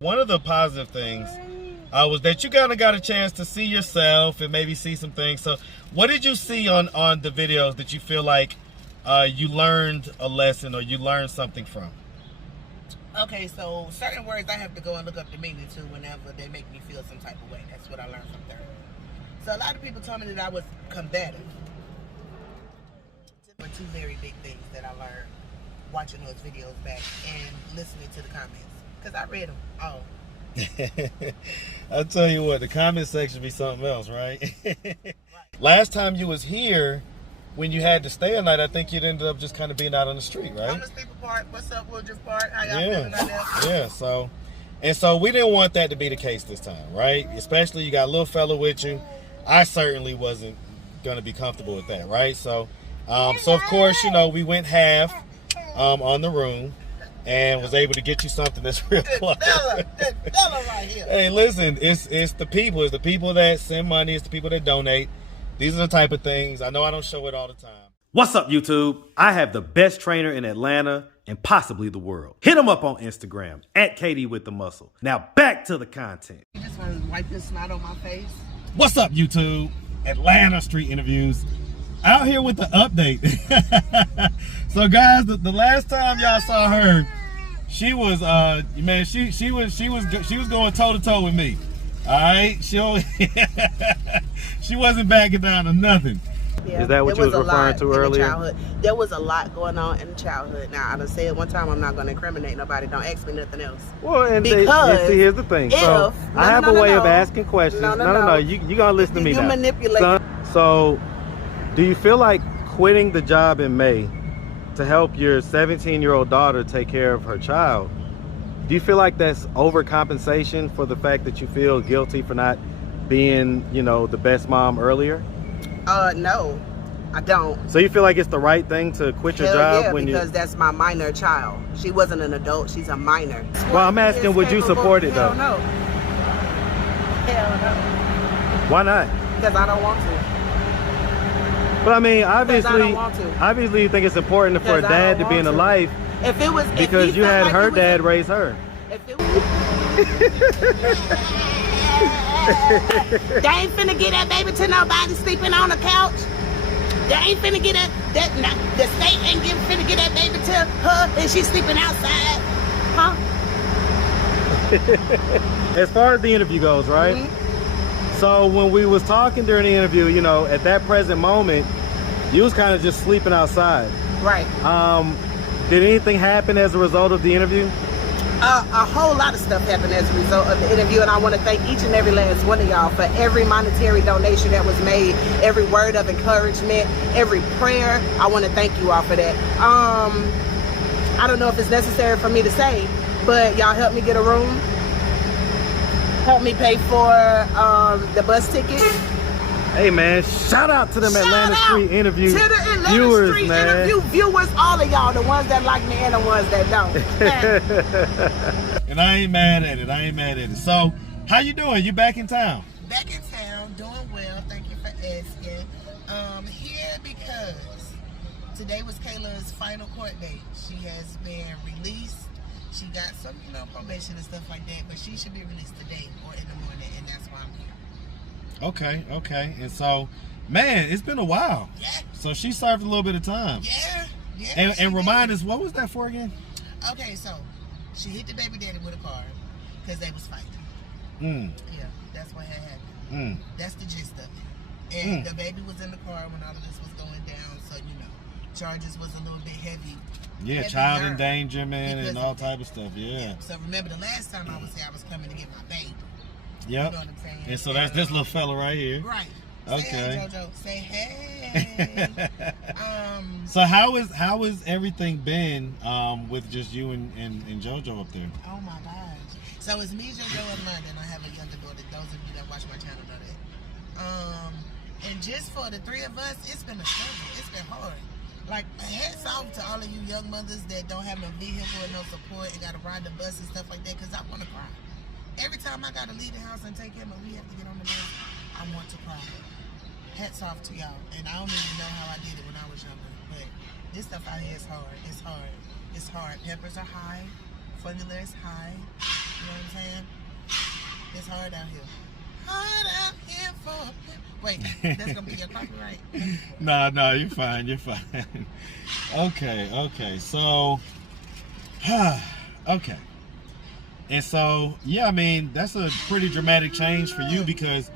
One of the positive things was that you kind of got a chance to see yourself and maybe see some things. So what did you see on the videos that you feel like you learned a lesson or you learned something from? Okay, so certain words I have to go and look up the meaning to whenever they make me feel some type of way. That's what I learned from there. So a lot of people told me that I was combative. But two very big things that I learned watching those videos back and listening to the comments. Because I read them all. I'll tell you what, the comment section be something else, right? Right. Last time you was here, when you had to stay a night, I think you'd ended up just kind of being out on the street, right? Homeless people park. What's up, Woodruff Park? How y'all feeling out there? Yeah, so we didn't want that to be the case this time, right? Especially you got a little fella with you. I certainly wasn't gonna be comfortable with that, right? So of course, you know, we went half on the room and was able to get you something that's real close. That fella right here. Hey, listen, it's the people. It's the people that send money. It's the people that donate. These are the type of things. I know I don't show it all the time. What's up, YouTube? I have the best trainer in Atlanta and possibly the world. Hit him up on Instagram at Katie with the Muscle. Now back to the content. You just want to wipe this snot on my face? What's up, YouTube? Atlanta Street Interviews. Out here with the update. So guys, the last time y'all saw her, she was man, she was going toe to toe with me. All right, she wasn't backing down to nothing. Yeah, is that what you was referring to earlier? There was a lot going on in childhood. Now, I done said one time I'm not going to incriminate nobody. Don't ask me nothing else. Well, and see, here's the thing. So I have a way of asking questions. No. You gotta listen to me now. You manipulate. So, do you feel like quitting the job in May to help your 17-year-old daughter take care of her child? Do you feel like that's overcompensation for the fact that you feel guilty for not being, you know, the best mom earlier? No, I don't. So you feel like it's the right thing to quit your job when because that's my minor child. She wasn't an adult, she's a minor. Well, I'm asking, would you support it though? Hell no. Hell no. Why not? Because I don't want to. But I mean, obviously you think it's important for a dad to be in a life. If it was, because you had her dad raise her. If it was, they ain't finna get that baby to nobody sleeping on the couch. They ain't finna get the state ain't finna get that baby to her and she's sleeping outside. Huh? As far as the interview goes, right? Mm-hmm. So when we was talking during the interview, you know, at that present moment, you was kind of just sleeping outside. Right. Did anything happen as a result of the interview? A whole lot of stuff happened as a result of the interview, and I want to thank each and every last one of y'all for every monetary donation that was made, every word of encouragement, every prayer. I want to thank you all for that. I don't know if it's necessary for me to say, but y'all helped me get a room, helped me pay for the bus ticket. Hey man, shout out to them Atlanta Street Interview viewers, viewers, all of y'all, the ones that like me and the ones that don't. And I ain't mad at it. So, how you doing? You back in town? Back in town, doing well. Thank you for asking. Here because today was Kayla's final court date. She has been released. She got some, you know, probation and stuff like that, but she should be released today or in the morning, and that's why I'm here. Okay. And so, man, it's been a while. Yeah. So she served a little bit of time. Yeah. And remind us, what was that for again? Okay, so she hit the baby daddy with a car because they was fighting. Yeah, that's what had happened. That's the gist of it. And the baby was in the car when all of this was going down, so, you know, charges was a little bit heavy. Yeah, child endangerment and all type of stuff, yeah. So remember the last time I was here, I was coming to get my baby. Yep. You know what I'm saying? And so that's this little fella right here. Right. Okay. Say hey, JoJo. Say hey. So how is everything been with just you and JoJo up there? Oh my gosh. So it's me, JoJo, and London. I have a younger daughter. Those of you that watch my channel know that. And just for the three of us, it's been a struggle. It's been hard. Like, hats off to all of you young mothers that don't have no vehicle and no support and got to ride the bus and stuff like that, because I want to cry. Every time I got to leave the house and take him and we have to get on the bus, I want to cry. Hats off to y'all. And I don't even know how I did it when I was younger, but this stuff out here is hard. It's hard. Peppers are high. Formula is high. know what I'm saying? It's hard out here. Hard out here for. Wait, that's gonna be your copyright. No, you're fine. You're fine. Okay. So, okay. And so, yeah, I mean, that's a pretty dramatic change for you because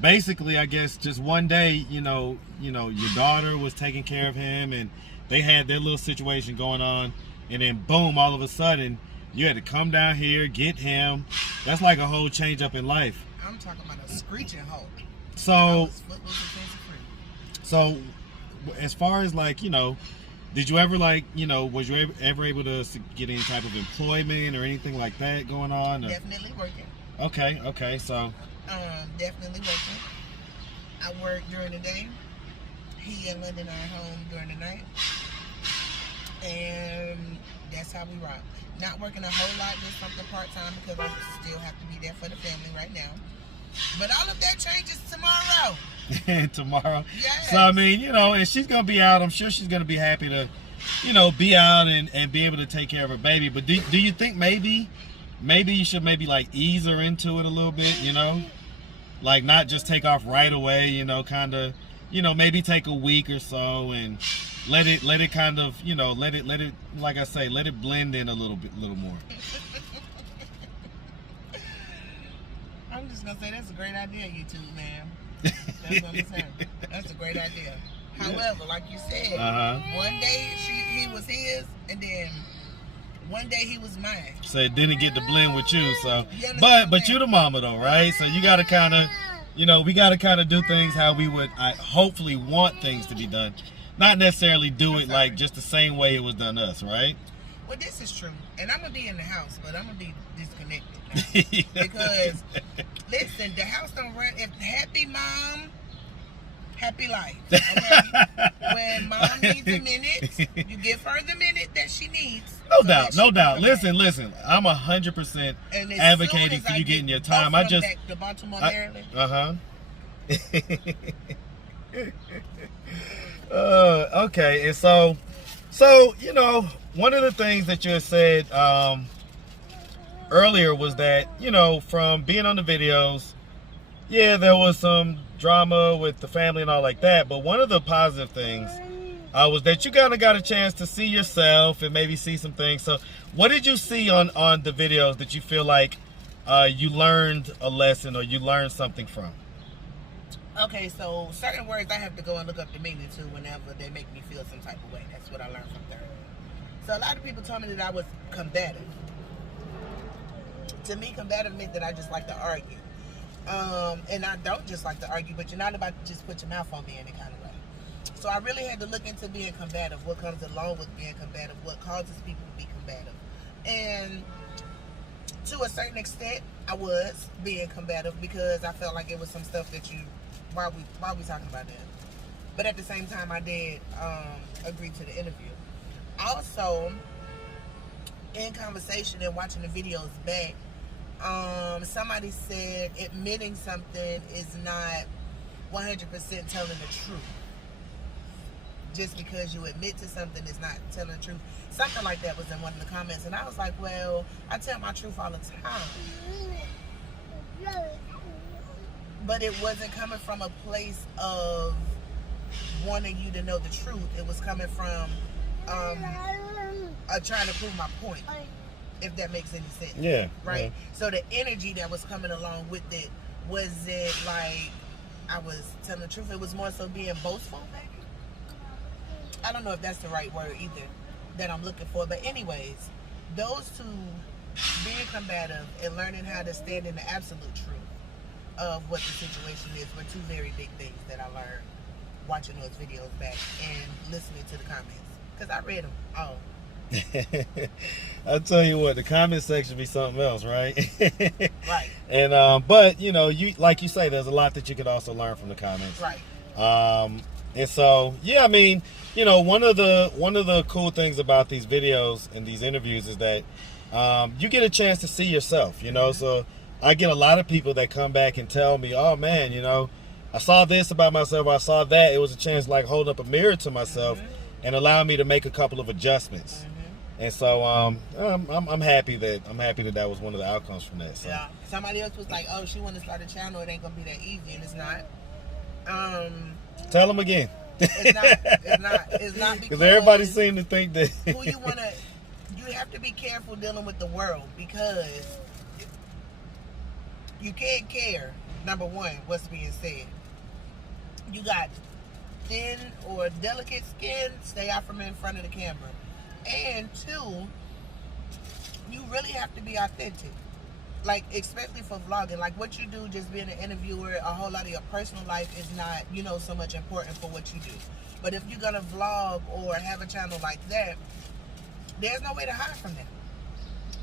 basically, I guess just one day, you know, your daughter was taking care of him and they had their little situation going on, and then boom, all of a sudden, you had to come down here, get him. That's like a whole change up in life. I'm talking about a screeching halt. So, as far as like, did you ever like, was you ever able to get any type of employment or anything like that going on? Or? Definitely working. Okay, so. Definitely working. I work during the day. He and London are home during the night. And that's how we rock. Not working a whole lot, just something part-time because I still have to be there for the family right now. But all of that changes tomorrow. Tomorrow? Yes. So, I mean, and she's going to be out. I'm sure she's going to be happy to, be out and be able to take care of her baby. But do you think maybe you should like ease her into it a little bit, Like not just take off right away, kind of, maybe take a week or so and let it kind of, let it, like I say, let it blend in a little more. I'm just gonna say that's a great idea, YouTube man. That's what I'm saying. That's a great idea. However, like you said, one day he was his, and then one day he was mine. So it didn't get to blend with you. So, but you the mama though, right? So you got to kind of, we got to kind of do things how we would hopefully want things to be done, not necessarily do it like just the same way it was done us, right? Well, this is true, and I'm gonna be in the house, but I'm gonna be disconnected now. Because listen, the house don't run. If happy mom, happy life. Okay? When mom needs a minute, you give her the minute that she needs. No doubt. Listen. I'm 100% advocating for you getting your time. I just back to Baltimore, Maryland. Okay, and so one of the things that you had said earlier was that from being on the videos, yeah, there was some drama with the family and all like that, but one of the positive things was that you kind of got a chance to see yourself and maybe see some things. So what did you see on the videos that you feel like you learned a lesson or you learned something from? Okay, so certain words I have to go and look up the meaning to whenever they make me feel some type of way. That's what I learned from there. So a lot of people told me that I was combative. To me, combative meant that I just like to argue. And I don't just like to argue, but you're not about to just put your mouth on me any kind of way. So I really had to look into being combative, what comes along with being combative, what causes people to be combative. And to a certain extent, I was being combative because I felt like it was some stuff that why we talking about that? But at the same time, I did agree to the interview. Also, in conversation and watching the videos back, somebody said admitting something is not 100% telling the truth. Just because you admit to something is not telling the truth. Something like that was in one of the comments, and I was like, well, I tell my truth all the time. But it wasn't coming from a place of wanting you to know the truth. It was coming from trying to prove my point, if that makes any sense. Yeah. Right? Yeah. So the energy that was coming along with it wasn't like I was telling the truth. It was more so being boastful, maybe. I don't know if that's the right word either that I'm looking for. But anyways, those two, being combative and learning how to stand in the absolute truth of what the situation is, were two very big things that I learned watching those videos back and listening to the comments. Because I read them all. I'll tell you what, the comment section be something else, right? Right. And but you like you say, there's a lot that you could also learn from the comments. Right. And so yeah, I mean, one of the cool things about these videos and these interviews is that you get a chance to see yourself, so I get a lot of people that come back and tell me, oh man, I saw this about myself, I saw that. It was a chance to like hold up a mirror to myself and allow me to make a couple of adjustments. And so I'm happy that was one of the outcomes from that. So. Yeah. Somebody else was like, "Oh, she want to start a channel. It ain't gonna be that easy," and it's not. Tell them again. It's not. It's not because everybody seems to think that who you wanna. You have to be careful dealing with the world because you can't care. Number one, what's being said. You got thin or delicate skin. Stay out from in front of the camera. And two, you really have to be authentic. Like, especially for vlogging. Like, what you do, just being an interviewer, a whole lot of your personal life is not, so much important for what you do. But if you're going to vlog or have a channel like that, there's no way to hide from that.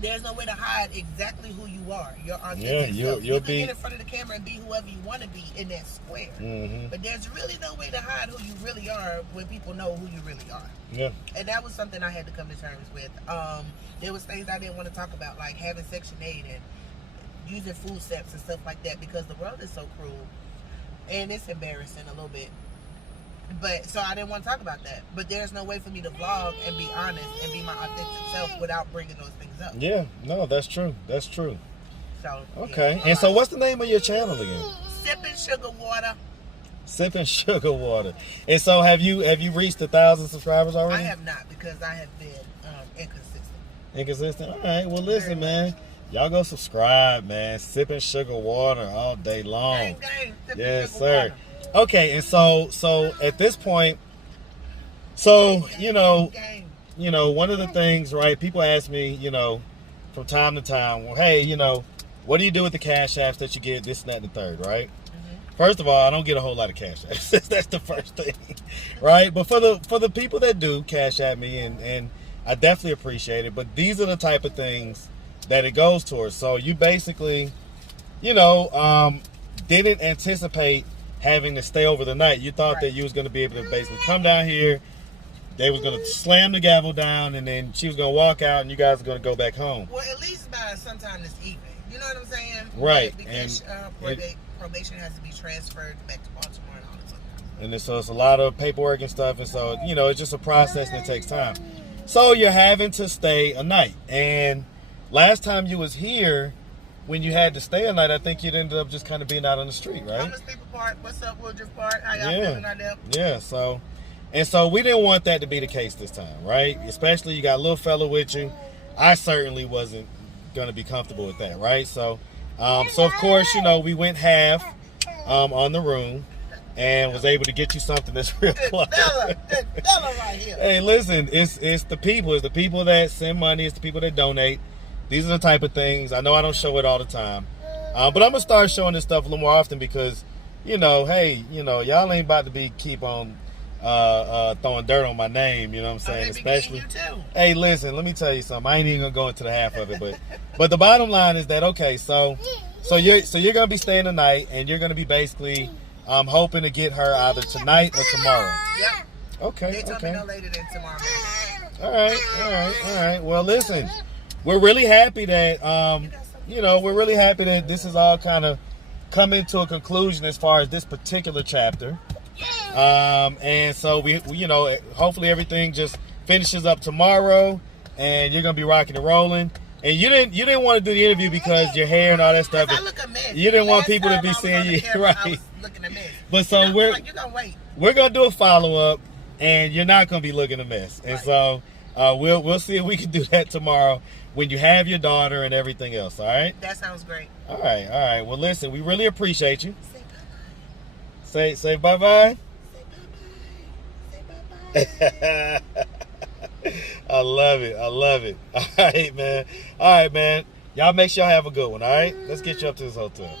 There's no way to hide exactly who you are. Your authentic self. You can get in front of the camera and be whoever you want to be in that square. Mm-hmm. But there's really no way to hide who you really are when people know who you really are. Yeah. And that was something I had to come to terms with. There was things I didn't want to talk about, like having Section 8 and using food stamps and stuff like that, because the world is so cruel. And it's embarrassing a little bit. But so I didn't want to talk about that. But there's no way for me to vlog and be honest and be my authentic self without bringing those things up. Yeah, no, that's true. That's true. So okay. Yeah. And so what's the name of your channel again? Sipping Sugar Water. Sipping Sugar Water. And so have you reached 1,000 subscribers already? I have not, because I have been inconsistent. Inconsistent? All right. Well, listen, man. Y'all go subscribe, man. Sipping Sugar Water all day long. Gang, yes, Sugar sir. Water. Okay, and so at this point, so one of the things, right? People ask me, from time to time, well, hey, what do you do with the cash apps that you get, this and that and the third, right? Mm-hmm. First of all, I don't get a whole lot of cash apps. That's the first thing, right? But for the people that do cash app me, and I definitely appreciate it. But these are the type of things that it goes towards. So you basically, didn't anticipate having to stay over the night. You thought that you was going to be able to basically come down here, they was going to slam the gavel down, and then she was going to walk out, and you guys are going to go back home. Well, at least by sometime this evening. You know what I'm saying? Right. Because probation has to be transferred back to Baltimore and all this other stuff. And so it's a lot of paperwork and stuff, and so, it's just a process and it takes time. So you're having to stay a night. And last time you was here, when you had to stay a night, I think you'd ended up just kind of being out on the street, right? Thomas People Park. What's up, Woodruff Park? How y'all feeling out there? Yeah, so we didn't want that to be the case this time, right? Especially you got a little fella with you. I certainly wasn't going to be comfortable with that, right? So of course, we went half on the room and was able to get you something that's real close. Good fella right here. Hey, listen, it's the people. It's the people that send money. It's the people that donate. These are the type of things. I know I don't show it all the time. But I'm going to start showing this stuff a little more often because, hey, y'all ain't about to keep on throwing dirt on my name, you know what I'm saying? Especially. You too. Hey, listen, let me tell you something. I ain't even going to go into the half of it. But the bottom line is that, okay, so you're going to be staying the night, and you're going to be basically hoping to get her either tonight or tomorrow. Yep. Okay. They told me no later than tomorrow. All right. Well, listen. We're really happy that, this is all kind of coming to a conclusion as far as this particular chapter. And so we hopefully everything just finishes up tomorrow, and you're gonna be rocking and rolling. And you didn't want to do the interview because your hair and all that stuff. I look a mess. You didn't want people to be seeing you, right? I was looking a mess. But so you're gonna wait. We're gonna do a follow up, and you're not gonna be looking a mess. And so we'll see if we can do that tomorrow when you have your daughter and everything else. All right. That sounds great. All right. Well, listen, we really appreciate you. Say bye-bye. Say bye-bye. I love it. All right, man. Y'all make sure y'all have a good one, all right? Let's get you up to this hotel.